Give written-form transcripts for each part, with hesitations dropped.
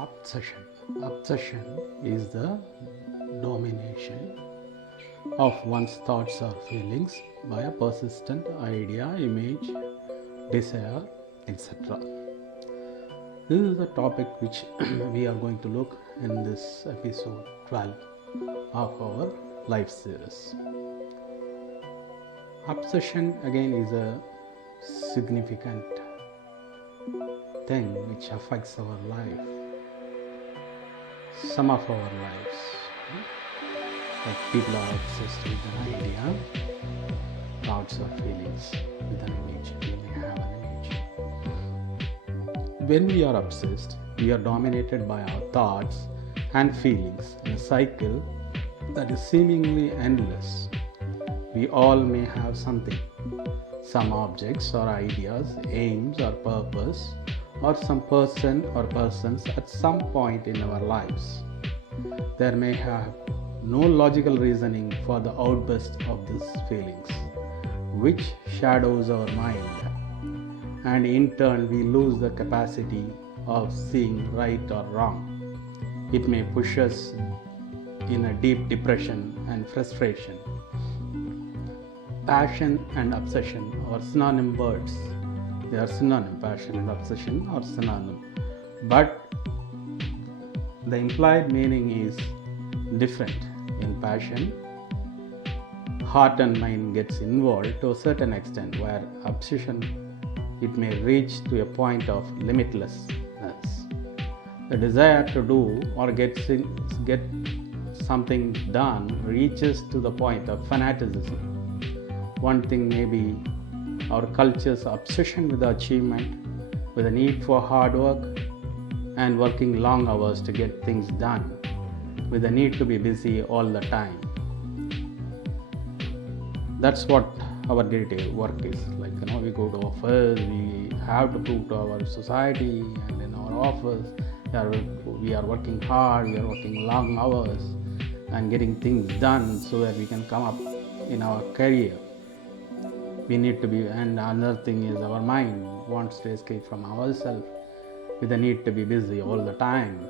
Obsession. Obsession is the domination of one's thoughts or feelings by a persistent idea, image, desire, etc. This is the topic which we are going to look in this episode 12 of our life series. Obsession again is a significant thing which affects our life, some of our lives. Like people are obsessed with an idea, thoughts or feelings with an image. We may have an image. When we are obsessed, we are dominated by our thoughts and feelings in a cycle that is seemingly endless. We all may have something, some objects or ideas, aims or purpose, or some person or persons at some point in our lives. There may have no logical reasoning for the outburst of these feelings, which shadows our mind, and in turn we lose the capacity of seeing right or wrong. It may push us in a deep depression and frustration. Passion and obsession are synonym words. They are synonym. Passion and obsession are synonym. But the implied meaning is different. In passion, heart and mind gets involved to a certain extent, where obsession, it may reach to a point of limitlessness. The desire to do or get something done reaches to the point of fanaticism. One thing may be our culture's obsession with achievement, with a need for hard work and working long hours to get things done, with a need to be busy all the time. That's what our day-to-day work is like. We go to office, we have to prove to our society, and in our office we are working hard, we are working long hours and getting things done so that we can come up in our career. We need to be, and another thing is our mind wants to escape from ourselves with the need to be busy all the time,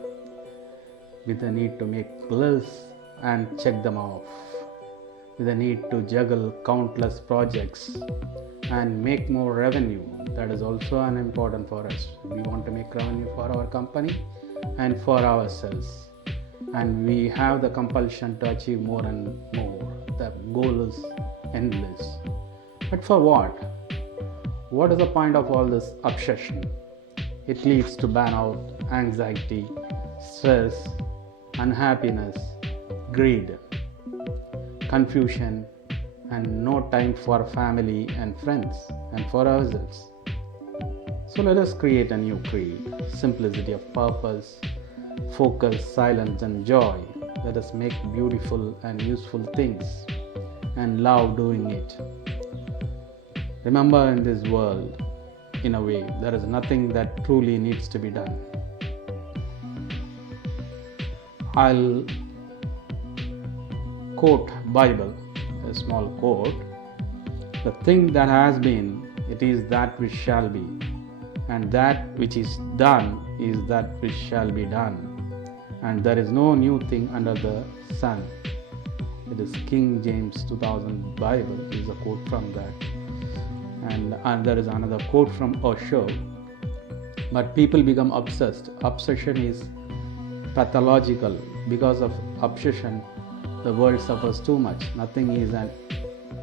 with the need to make lists and check them off, with the need to juggle countless projects and make more revenue. That is also an important for us. We want to make revenue for our company and for ourselves, and we have the compulsion to achieve more and more. The goal is endless. But for what? What is the point of all this obsession? It leads to burnout, anxiety, stress, unhappiness, greed, confusion, and no time for family and friends and for ourselves. So let us create a new creed: simplicity of purpose, focus, silence, and joy. Let us make beautiful and useful things and love doing it. Remember, in this world, in a way, there is nothing that truly needs to be done. I'll quote Bible, a small quote. The thing that has been, it is that which shall be, and that which is done is that which shall be done, and there is no new thing under the sun. It is King James 2000 Bible, is a quote from that. And there is another quote from Osho. But people become obsessed. Obsession is pathological. Because of obsession, the world suffers too much. Nothing is and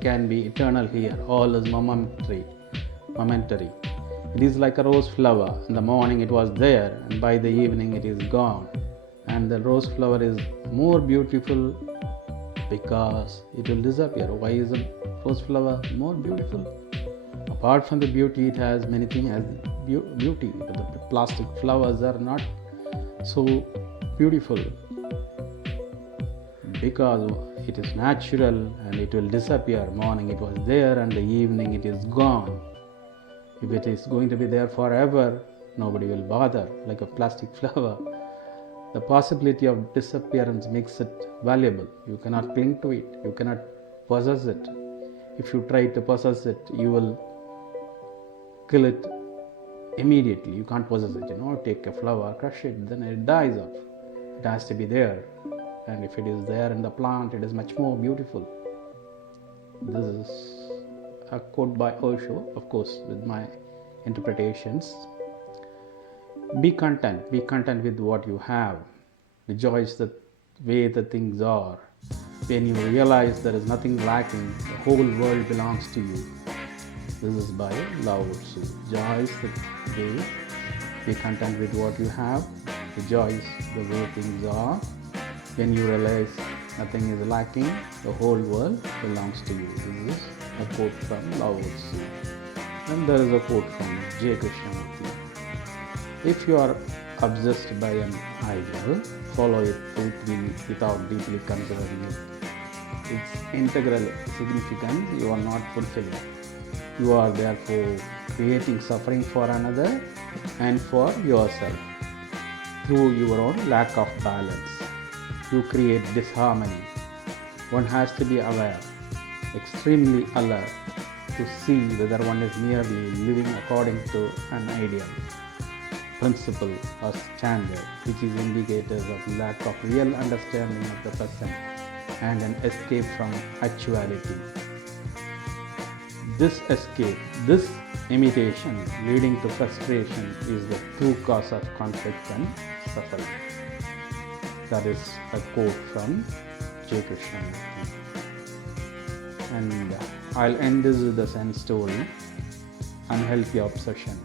can be eternal here. All is momentary. It is like a rose flower. In the morning it was there, and by the evening it is gone. And the rose flower is more beautiful because it will disappear. Why is a rose flower more beautiful? Apart from the beauty, it has many things as beauty, but the plastic flowers are not so beautiful because it is natural and it will disappear. Morning it was there and the evening it is gone. If it is going to be there forever, nobody will bother. Like a plastic flower, the possibility of disappearance makes it valuable. You cannot cling to it, you cannot possess it. If you try to possess it, you will kill it immediately. You can't possess it, take a flower, crush it, then it dies off. It has to be there. And if it is there in the plant, it is much more beautiful. This is a quote by Osho, of course, with my interpretations. Be content with what you have. Rejoice the way the things are. When you realize there is nothing lacking, the whole world belongs to you. This is by Lao Tzu. Rejoice the way, be content with what you have. Rejoice the way things are. When you realize nothing is lacking, the whole world belongs to you. This is a quote from Lao Tzu. And there is a quote from J.Krishnamurti. If you are obsessed by an ideal, follow it totally without deeply considering its integral significance. You are not fulfilling. You are therefore creating suffering for another and for yourself. Through your own lack of balance, you create disharmony. One has to be aware, extremely alert, to see whether one is merely living according to an ideal, principle or standard, which is indicators of lack of real understanding of the present and an escape from actuality. This escape, this imitation leading to frustration is the true cause of conflict and suffering. That is a quote from J.Krishnamurti. And I'll end this with a Zen story, Unhealthy Obsession.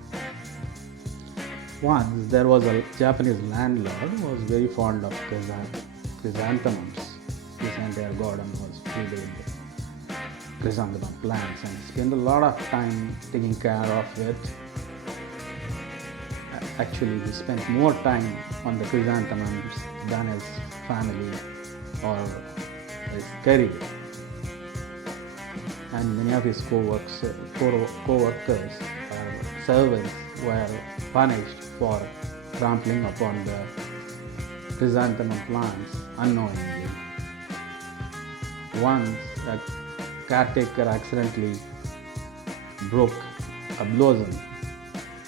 Once there was a Japanese landlord who was very fond of chrysanthemums. His entire garden was filled with chrysanthemum plants and spent a lot of time taking care of it. Actually, he spent more time on the chrysanthemums than his family or his career. And many of his co-workers or servants were punished for trampling upon the chrysanthemum plants unknowingly. Once a caretaker accidentally broke a blossom.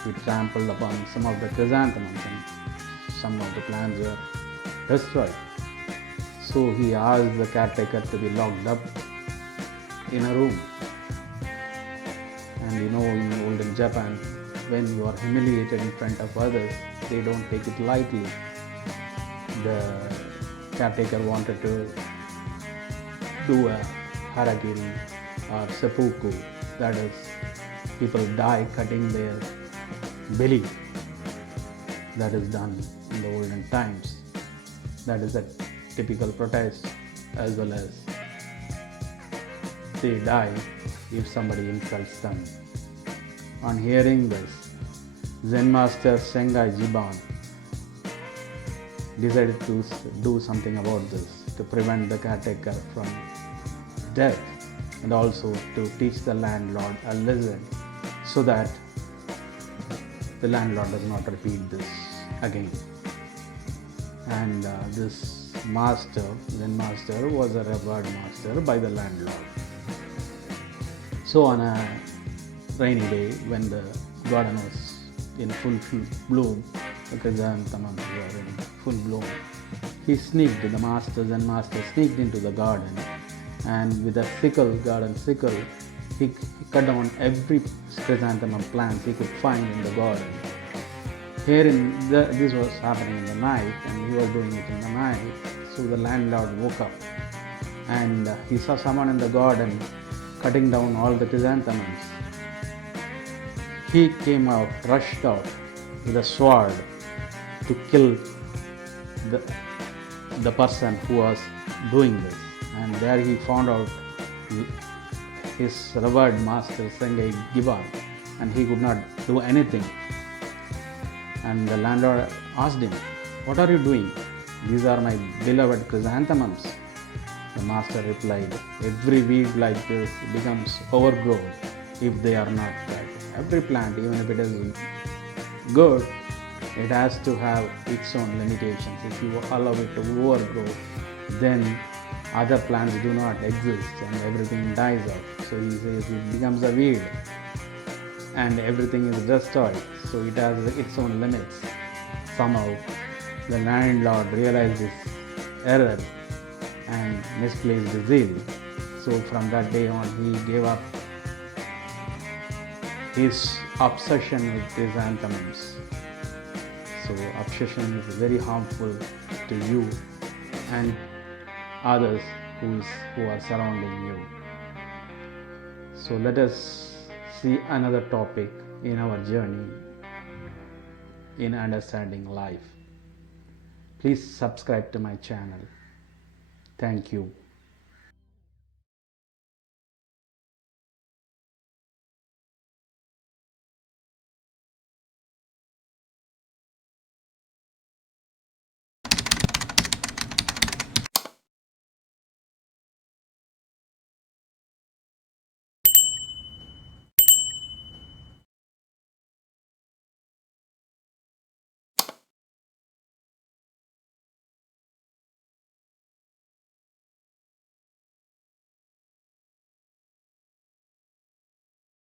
He trampled upon some of the chrysanthemums and some of the plants were destroyed. So he asked the caretaker to be locked up in a room. And in olden Japan, when you are humiliated in front of others, they don't take it lightly. The caretaker wanted to do a harakiri or seppuku, that is, people die cutting their belly. That is done in the olden times. That is a typical protest, as well as they die if somebody insults them. On hearing this, Zen master Sengai Jiban decided to do something about this, to prevent the caretaker from death and also to teach the landlord a lesson so that the landlord does not repeat this again. And this master, Zen master, was a revered master by the landlord. So on a rainy day when the garden was in full bloom, the chrysanthemums were in full bloom, the Zen master sneaked into the garden, and with a garden sickle, he cut down every chrysanthemum plant he could find in the garden. This was happening in the night, and he was doing it in the night. So the landlord woke up, and he saw someone in the garden cutting down all the chrysanthemums. He came out, rushed out with a sword to kill the person who was doing this. And there he found out his revered master Sengai Jiban, and he could not do anything. And the landlord asked him, "What are you doing? These are my beloved chrysanthemums." The master replied, "Every weed like this becomes overgrown if they are not cut. Every plant, even if it is good, it has to have its own limitations. If you allow it to overgrow, then other plants do not exist and everything dies off." So he says it becomes a weed. and everything is destroyed, so it has its own limits. Somehow the landlord realized his error and misplaced the zeal. So from that day on he gave up his obsession with chrysanthemums. So obsession is very harmful to you and others who are surrounding you. So let us see another topic in our journey in understanding life. Please subscribe to my channel. Thank you.